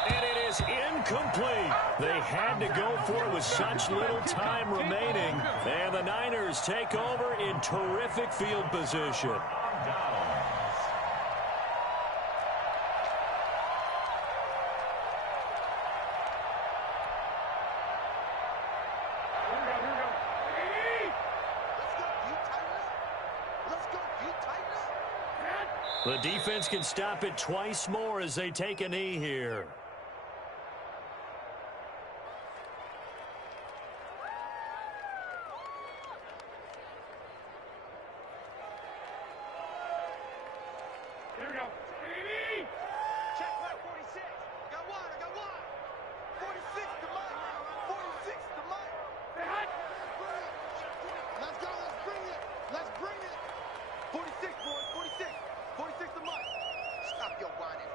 And it is incomplete. They had to go for it with such little time remaining. And the Niners take over in terrific field position. The defense can stop it twice more as they take a knee here. Here we go. Check mark 46. Got one. I got one. 46 to Mike. 46 to Mike. Let's go. Let's bring it. Let's bring it. 46, boys. 46. 46 to Mike. Stop your whining.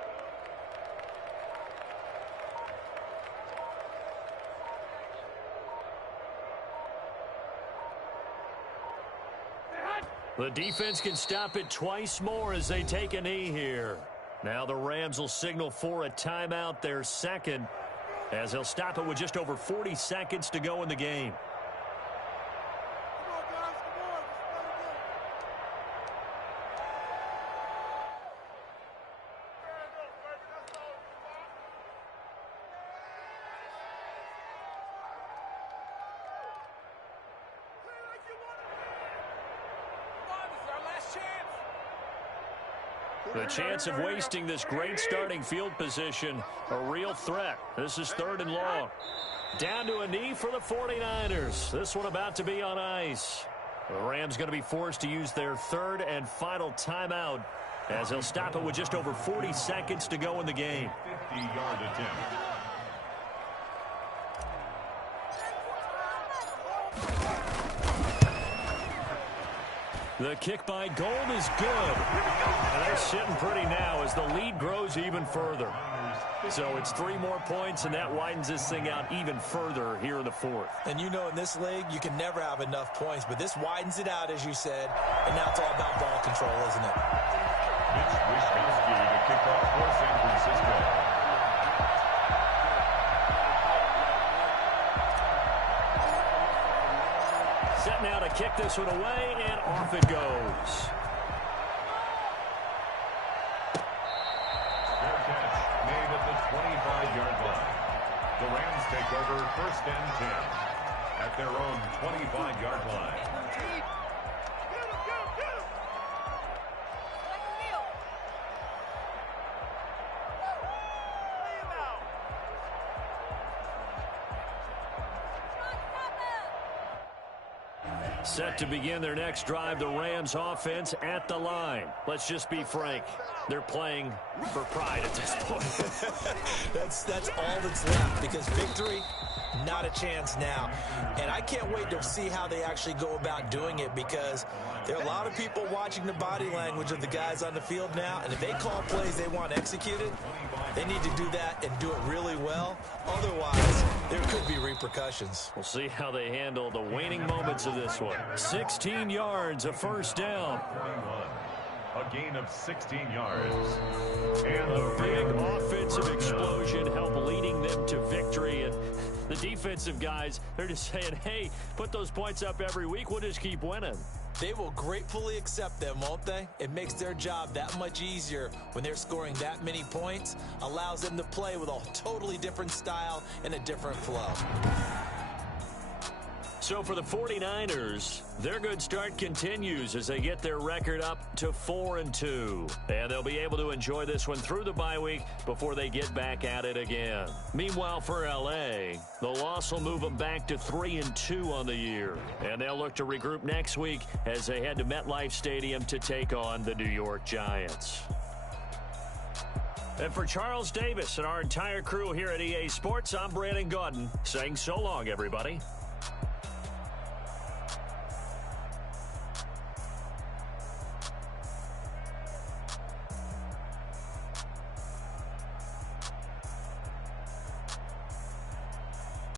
The defense can stop it twice more as they take a knee here. Now the Rams will signal for a timeout, their second, as they'll stop it with just over 40 seconds to go in the game. The chance of wasting this great starting field position, a real threat. This is 3rd and long. Down to a knee for the 49ers. This one about to be on ice. The Rams going to be forced to use their 3rd and final timeout as they'll stop it with just over 40 seconds to go in the game. 50-yard attempt. The kick by Gold is good. And they're sitting pretty now as the lead grows even further. So it's 3 more points, and that widens this thing out even further here in the 4th. And you know in this league, you can never have enough points, but this widens it out, as you said, and now it's all about ball control, isn't it? It's Wischkowski to kick off for San Francisco. Set now to kick this one away, and off it goes. Fair catch made at the 25-yard line. The Rams take over 1st and 10 at their own 25-yard line. Set to begin their next drive, the Rams offense at the line. Let's just be frank. They're playing for pride at this point. That's all that's left, because victory, not a chance now. And I can't wait to see how they actually go about doing it, because there are a lot of people watching the body language of the guys on the field now, and if they call plays they want executed, they need to do that and do it really well. Otherwise, there could be repercussions. We'll see how they handle the waning moments of this one. 16 yards, a first down. 41, a gain of 16 yards. And A big offensive explosion helped leading them to victory. And the defensive guys, they're just saying, hey, put those points up every week. We'll just keep winning. They will gratefully accept them, won't they? It makes their job that much easier when they're scoring that many points. Allows them to play with a totally different style and a different flow. So for the 49ers, their good start continues as they get their record up to 4-2. And they'll be able to enjoy this one through the bye week before they get back at it again. Meanwhile, for L.A., the loss will move them back to 3-2 on the year. And they'll look to regroup next week as they head to MetLife Stadium to take on the New York Giants. And for Charles Davis and our entire crew here at EA Sports, I'm Brandon Gaudin saying so long, everybody.